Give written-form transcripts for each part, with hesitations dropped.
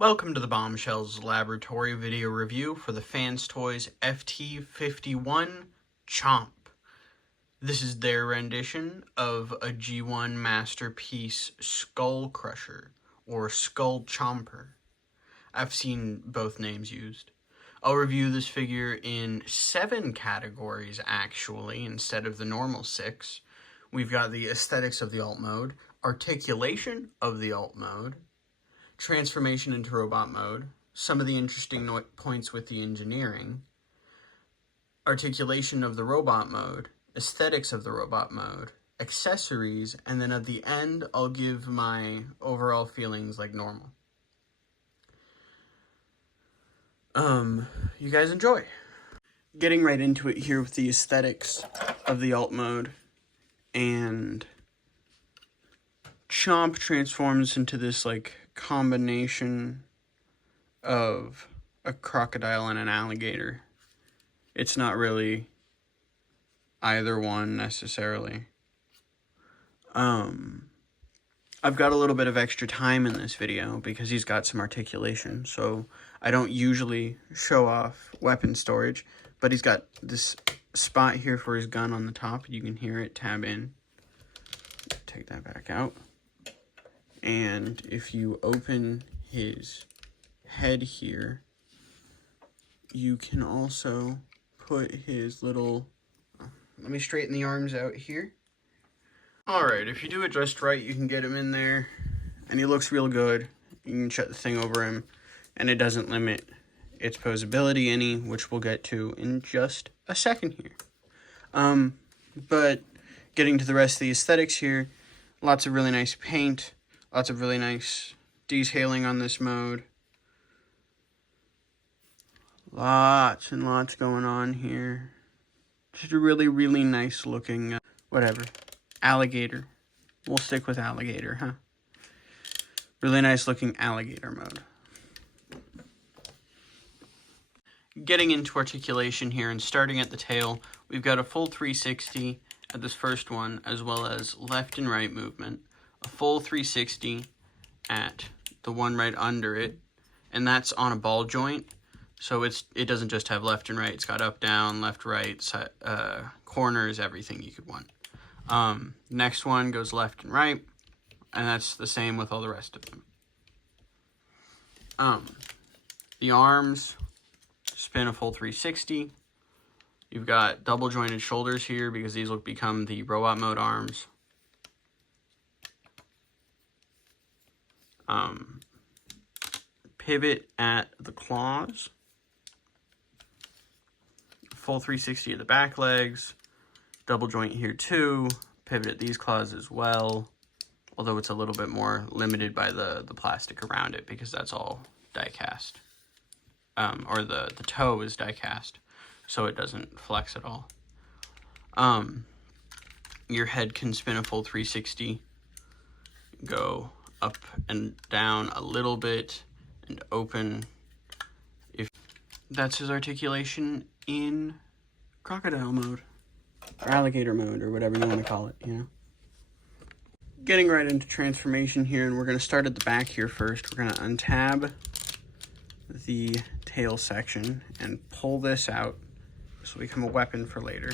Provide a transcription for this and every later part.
Welcome to the Bombshells Laboratory video review for the Fans Toys FT-51 Chomp. This is their rendition of a G1 masterpiece Skullcruncher, or Skull Chomper. I've seen both names used. I'll review this figure in 7 categories, actually, instead of the normal 6. We've got the aesthetics of the alt mode, articulation of the alt mode, transformation into robot mode, some of the interesting points with the engineering, articulation of the robot mode, aesthetics of the robot mode, accessories, and then at the end, I'll give my overall feelings like normal. You guys enjoy. Getting right into it here with the aesthetics of the alt mode, and Chomp transforms into this, like, combination of a crocodile and an alligator. It's not really either one necessarily. I've got a little bit of extra time in this video because he's got some articulation, so I don't usually show off weapon storage, but he's got this spot here for his gun on the top. You can hear it tab in. Take that back out. And if you open his head here, you can also put his little, let me straighten the arms out here. Alright, if you do it just right, you can get him in there, and he looks real good. You can shut the thing over him, and it doesn't limit its posability any, which we'll get to in just a second here. But getting to the rest of the aesthetics here, lots of really nice paint. Lots of really nice detailing on this mode. Lots and lots going on here. Just a really, really nice looking, whatever, alligator. We'll stick with alligator, huh? Really nice looking alligator mode. Getting into articulation here and starting at the tail, we've got a full 360 at this first one, as well as left and right movement. A full 360 at the one right under it, and that's on a ball joint, so it doesn't just have left and right. It's got up, down, left, right, side, corners, everything you could want. Next one goes left and right, and that's the same with all the rest of them. The arms spin a full 360. You've got double jointed shoulders here because these will become the robot mode arms. Pivot at the claws, full 360 at the back legs, double joint here too, pivot at these claws as well, although it's a little bit more limited by the plastic around it because that's all die cast, or the toe is die cast, so it doesn't flex at all. Your head can spin a full 360, go up and down a little bit and open. If that's his articulation in crocodile mode or alligator mode or whatever you want to call it, you know. Getting right into transformation here, and we're going to start at the back here first. We're going to untab the tail section and pull this out. This will become a weapon for later.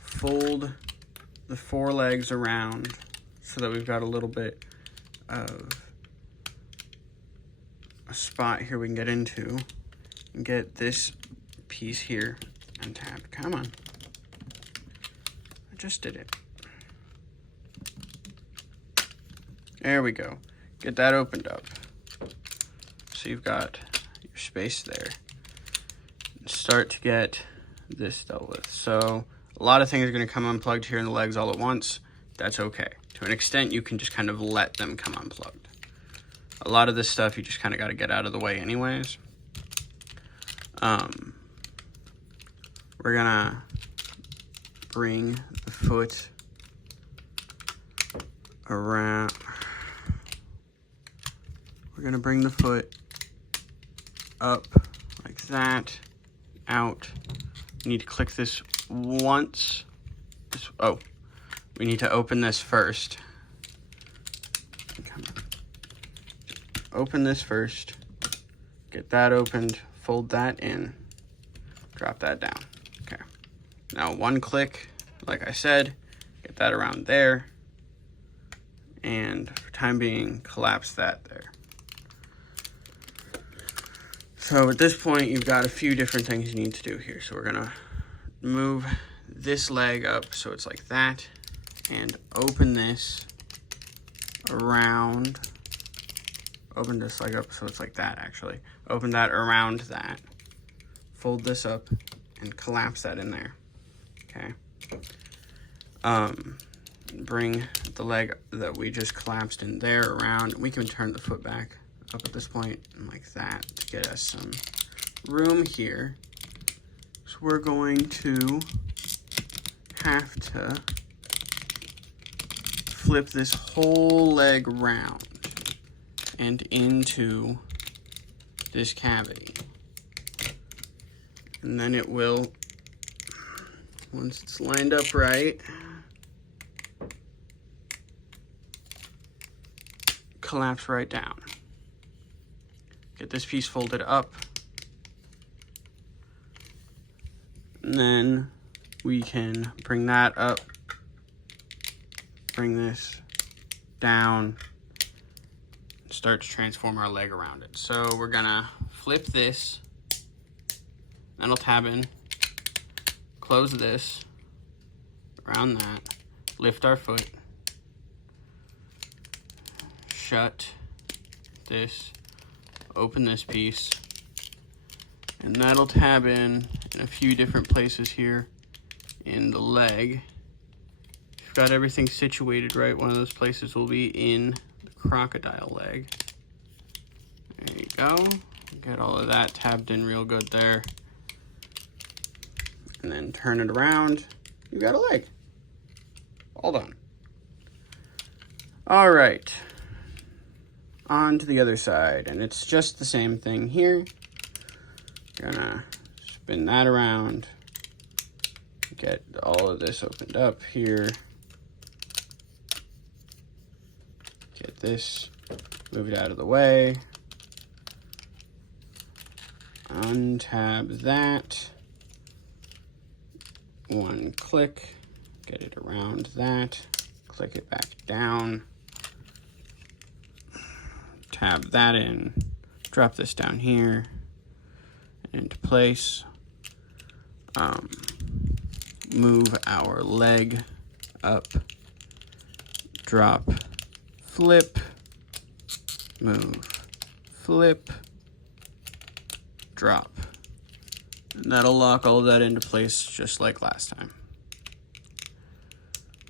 Fold the forelegs around so that we've got a little bit of a spot here we can get into and get this piece here untapped. Come on. I just did it. There we go. Get that opened up. So you've got your space there. Start to get this dealt with. So a lot of things are going to come unplugged here in the legs all at once. That's okay. To an extent, you can just kind of let them come unplugged. A lot of this stuff you just kind of got to get out of the way anyways. We're gonna bring the foot around. We're gonna bring the foot up like that, out. You need to click this once. Oh, we need to open this first. open this first, get that opened, fold that in, drop that down. Okay. Now one click, like I said, get that around there, and for time being, collapse that there. So at this point, you've got a few different things you need to do here. So we're gonna move this leg up so it's like that, and open this around. Open this leg up so it's like that, actually. Open that around that. Fold this up and collapse that in there. Okay. Bring the leg that we just collapsed in there around. We can turn the foot back up at this point and like that to get us some room here. So we're going to have to flip this whole leg round and into this cavity. And then it will, once it's lined up right, collapse right down. Get this piece folded up. And then we can bring that up, bring this down, start to transform our leg around it. So we're gonna flip this, that'll tab in, close this, around that, lift our foot, shut this, open this piece, and that'll tab in a few different places here in the leg. If you've got everything situated right, one of those places will be in the crocodile leg. There you go. Get all of that tabbed in real good there. And then turn it around. You've got a leg. All done. All right. On to the other side, and it's just the same thing here. Gonna spin that around, get all of this opened up here, get this moved out of the way, untab that, one click, get it around that, click it back down, tab that in, drop this down here into place, move our leg up, drop, flip, move, flip, drop. And that'll lock all of that into place just like last time.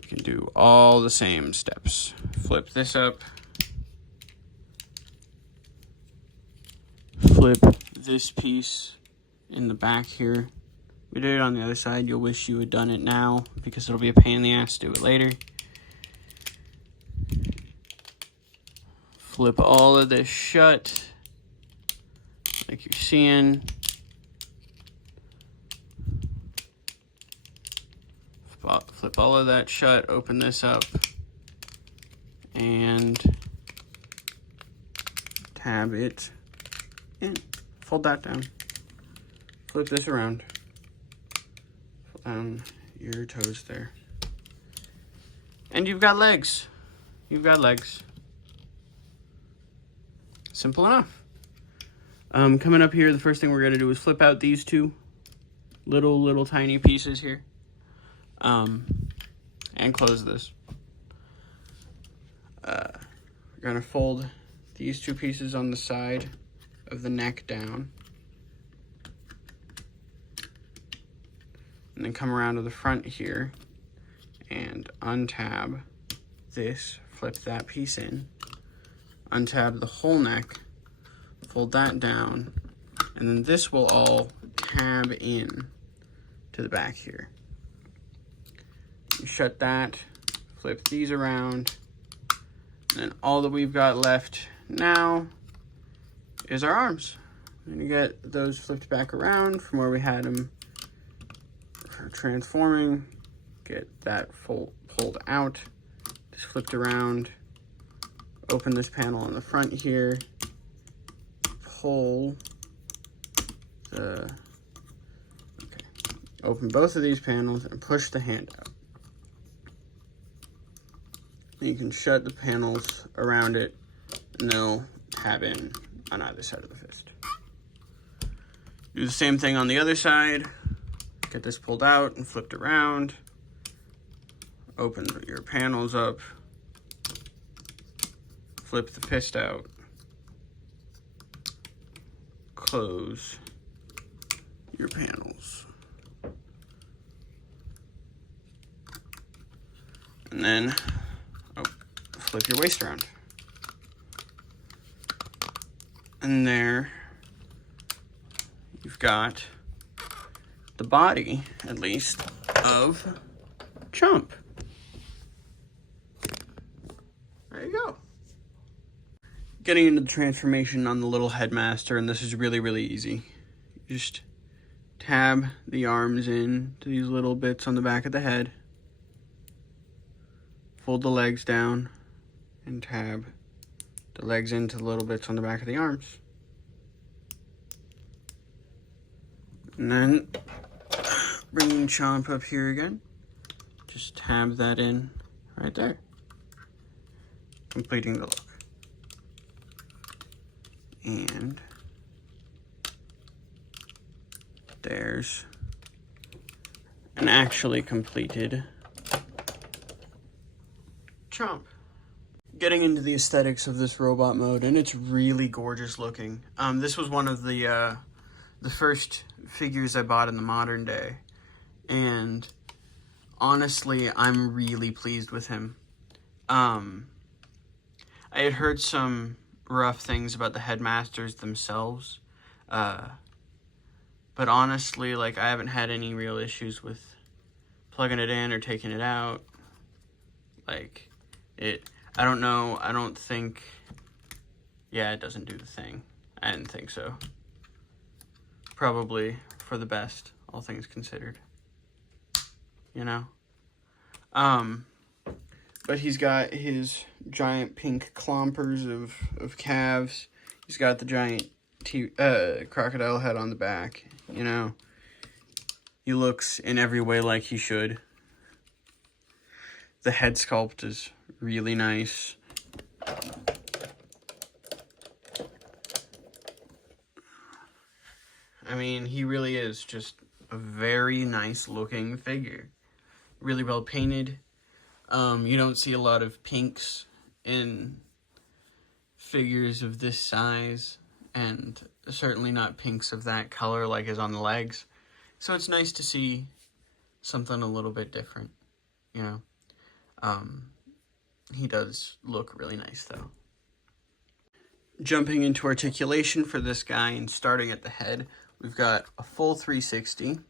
We can do all the same steps. Flip this up, flip this piece in the back here. We did it on the other side. You'll wish you had done it now because it'll be a pain in the ass to do it later. Flip all of this shut like you're seeing. Flip all of that shut, open this up, and tab it in. Fold that down. Flip this around. Fold down your toes there. And you've got legs. You've got legs. Simple enough. Coming up here, the first thing we're going to do is flip out these two little tiny pieces here. And close this. We're going to fold these two pieces on the side of the neck down, and then come around to the front here and untab this, flip that piece in, untab the whole neck, fold that down, and then this will all tab in to the back here. You shut that, flip these around, and then all that we've got left now is our arms. I'm gonna get those flipped back around from where we had them for transforming. Get that pulled out, just flipped around. Open this panel on the front here, pull the, open both of these panels and push the hand out. And you can shut the panels around it and they'll tab in on either side of the fist. Do the same thing on the other side. Get this pulled out and flipped around. Open your panels up. Flip the fist out. Close your panels. And then flip your waist around. And there you've got the body, at least, of Chomp. There you go. Getting into the transformation on the little headmaster, and this is really, really easy. Just tab the arms in to these little bits on the back of the head. Fold the legs down and tab the legs into the little bits on the back of the arms. And then bringing Chomp up here again, just tab that in right there, completing the look. And there's an actually completed Chomp. Getting into the aesthetics of this robot mode, and it's really gorgeous looking. This was one of the first figures I bought in the modern day, and honestly, I'm really pleased with him. I had heard some rough things about the headmasters themselves, but honestly, like, I haven't had any real issues with plugging it in or taking it out. Like, I don't know, I don't think, yeah, it doesn't do the thing. I didn't think so. Probably for the best, all things considered, you know? But he's got his giant pink clompers of calves. He's got the giant crocodile head on the back, you know? He looks in every way like he should. The head sculpt is really nice. I mean, he really is just a very nice looking figure. Really well painted. You don't see a lot of pinks in figures of this size, and certainly not pinks of that color like is on the legs. So it's nice to see something a little bit different, you know. He does look really nice though. Jumping into articulation for this guy and starting at the head, we've got a full 360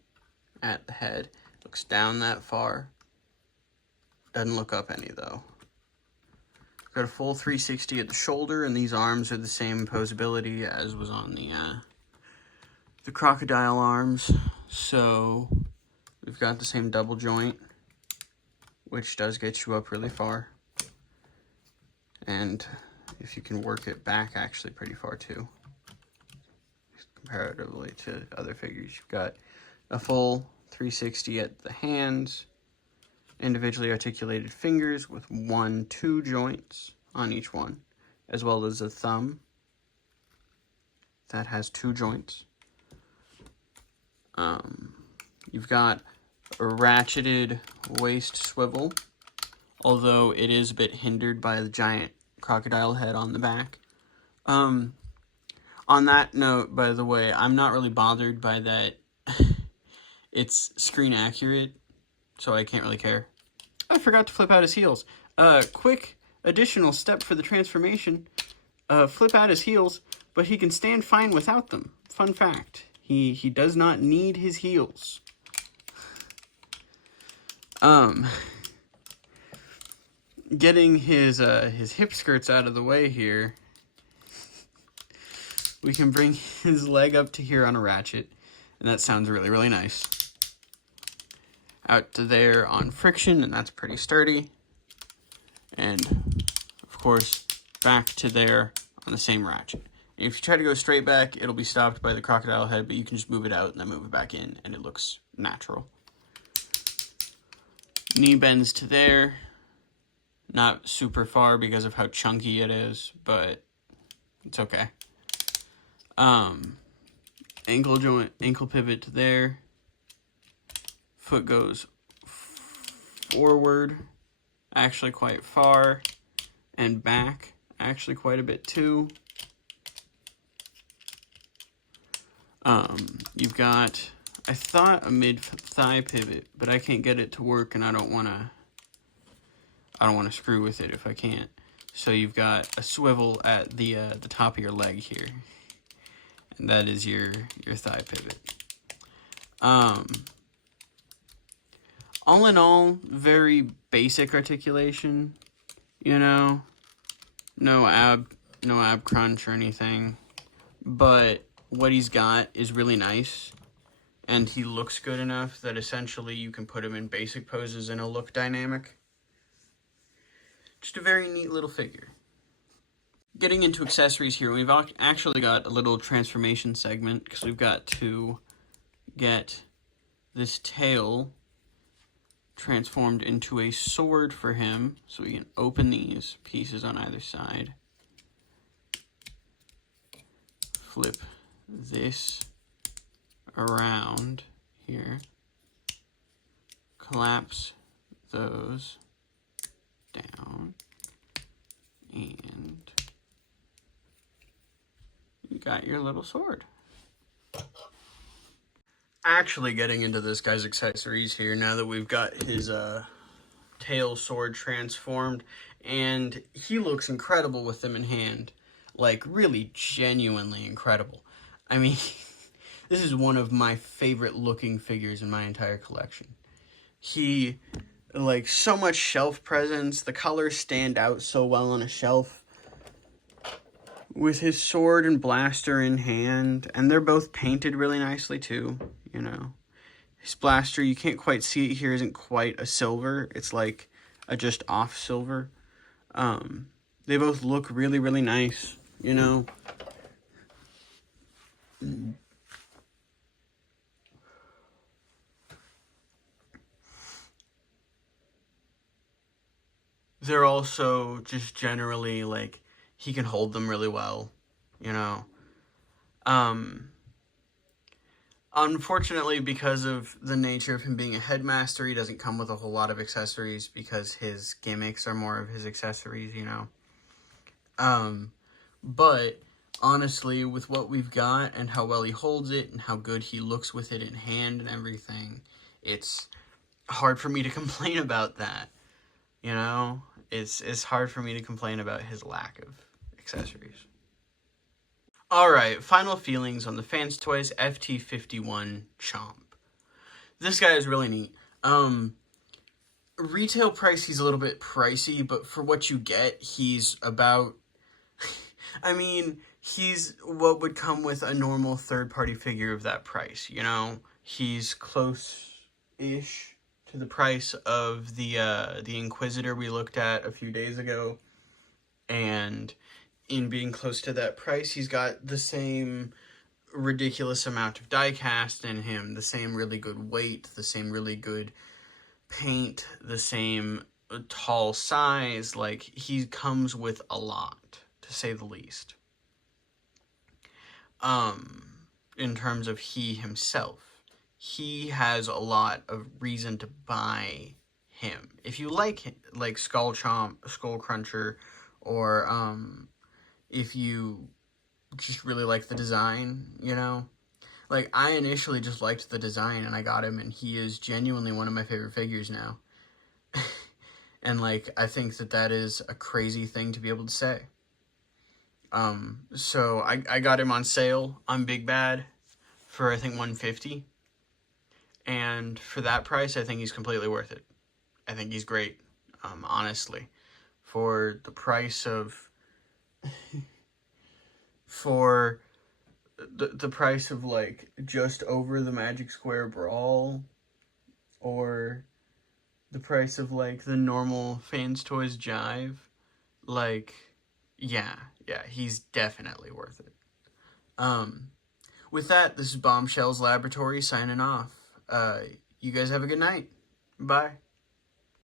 at the head. Looks down that far. Doesn't look up any though. Got a full 360 at the shoulder, and these arms are the same posability as was on the crocodile arms. So we've got the same double joint, which does get you up really far. And if you can work it back, actually pretty far too, comparatively to other figures. You've got a full 360 at the hands, individually articulated fingers with 1-2 joints on each one, as well as a thumb that has 2 joints. You've got a ratcheted waist swivel, although it is a bit hindered by the giant crocodile head on the back. On that note, by the way, I'm not really bothered by that. It's screen accurate, so I can't really care. I forgot to flip out his heels. Quick additional step for the transformation. Flip out his heels, but he can stand fine without them. Fun fact. He does not need his heels. Getting his hip skirts out of the way here, we can bring his leg up to here on a ratchet, and that sounds really, really nice. Out to there on friction, and that's pretty sturdy. And, of course, back to there on the same ratchet. And if you try to go straight back, it'll be stopped by the crocodile head, but you can just move it out and then move it back in, and it looks natural. Knee bends to there. Not super far because of how chunky it is, but it's okay. Ankle joint, ankle pivot to there. Foot goes forward, actually quite far, and back, actually quite a bit too. You've got, I thought, a mid-thigh pivot, but I can't get it to work, and I don't want to screw with it if I can't. So you've got a swivel at the top of your leg here, and that is your thigh pivot. All in all, very basic articulation, you know, no ab crunch or anything, but what he's got is really nice, and he looks good enough that essentially you can put him in basic poses and it'll look dynamic. Just a very neat little figure. Getting into accessories here, we've actually got a little transformation segment, because we've got to get this tail transformed into a sword for him, so we can open these pieces on either side. Flip this around here. Collapse those down. And you got your little sword. Actually getting into this guy's accessories here now that we've got his tail sword transformed, and he looks incredible with them in hand. Like, really genuinely incredible. I mean, this is one of my favorite looking figures in my entire collection. He, like, so much shelf presence. The colors stand out so well on a shelf. With his sword and blaster in hand, and they're both painted really nicely too, you know. His blaster, you can't quite see it here, isn't quite a silver. It's like a just off silver. They both look really, really nice, you know. They're also just generally, like, he can hold them really well, you know. Unfortunately, because of the nature of him being a headmaster, he doesn't come with a whole lot of accessories, because his gimmicks are more of his accessories, you know. But honestly, with what we've got and how well he holds it and how good he looks with it in hand and everything, it's hard for me to complain about that, you know. It's hard for me to complain about his lack of accessories. Alright, final feelings on the Fans Toys FT-51 Chomp. This guy is really neat. Retail price, he's a little bit pricey, but for what you get, he's about... I mean, he's what would come with a normal third-party figure of that price, you know? He's close-ish to the price of the Inquisitor we looked at a few days ago, and in being close to that price, he's got the same ridiculous amount of die cast in him, the same really good weight, the same really good paint, the same tall size. Like, he comes with a lot, to say the least. In terms of he himself, he has a lot of reason to buy him. If you like Skullcruncher, or if you just really like the design, you know? Like, I initially just liked the design, and I got him, and he is genuinely one of my favorite figures now. And, like, I think that is a crazy thing to be able to say. So I got him on sale on Big Bad for, I think, $150. And for that price, I think he's completely worth it. I think he's great, honestly. For the price of... for the price of, like, just over the Magic Square Brawl, or the price of, like, the normal Fans Toys Jive, like, yeah, he's definitely worth it. With that, this is Bombshells Laboratory signing off. You guys have a good night. Bye.